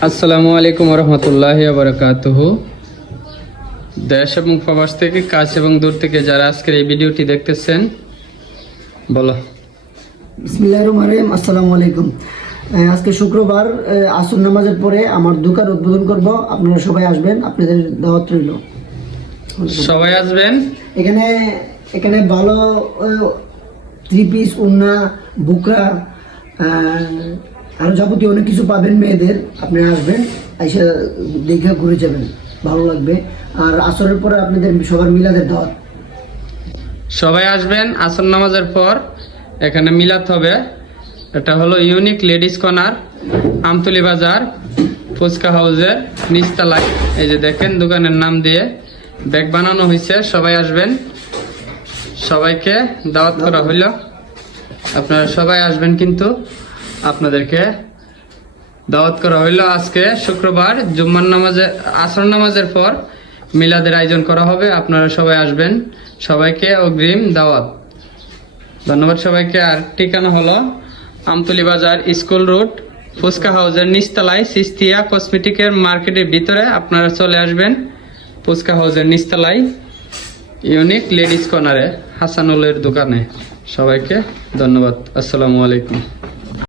আসসালামু আলাইকুম রহমতুল্লাহি ওয়া বারাকাতুহু। দেশ এবং প্রবাস থেকে কাছ এবং দূর থেকে যারা আজকের এই ভিডিওটি দেখতেছেন, বলো। বিসমিল্লাহির রহমানির রহিম। আসসালামু আলাইকুম। আজকে শুক্রবার আসর নামাজের পরে আমার দোকান উদ্বোধন করব। আপনারা সবাই আসবেন, আপনাদের দাওয়াত রইল। সবাই আসবেন। এখানে এখানে ভালো থ্রি পিস, উন্না, বুকরা, আরো যাবতীয় অনেক কিছু পাবেন মেয়েদের। আপনারা আসবেন, এসে দেখে ঘুরে যাবেন, ভালো লাগবে। আর আসরের পরে আপনাদের সবার মিলাদের দাওয়াত। সবাই আসবেন আসর নামাজের পর, এখানে মিলাদ হবে। এটা হলো ইউনিক লেডিস কর্নার, আমতলী বাজার, ফুচকা হাউসের নিচতলায়। এই যে দেখেন দোকানের নাম দিয়ে ব্যাগ বানানো হয়েছে। সবাই আসবেন, সবাইকে দাওয়াত করা হইল। আপনারা সবাই আসবেন, কিন্তু আপনাদেরকে দাওয়াত করা হইল। আজকে শুক্রবার জুম্মার নামাজে আসর নামাজের পর মিলাদের আয়োজন করা হবে। আপনারা সবাই আসবেন, সবাইকে অগ্রিম দাওয়াত। ধন্যবাদ সবাইকে। আর ঠিকানা হলো আমতলী বাজার, স্কুল রোড, ফুচকা হাউসের নিচতলায়, সিস্তিয়া কসমেটিকের মার্কেটের ভিতরে। আপনারা চলে আসবেন ফুচকা হাউসের নিচতলায়, ইউনিক লেডিস কর্নারে, হাসানুলের দোকানে। সবাইকে ধন্যবাদ। আসসালামু আলাইকুম।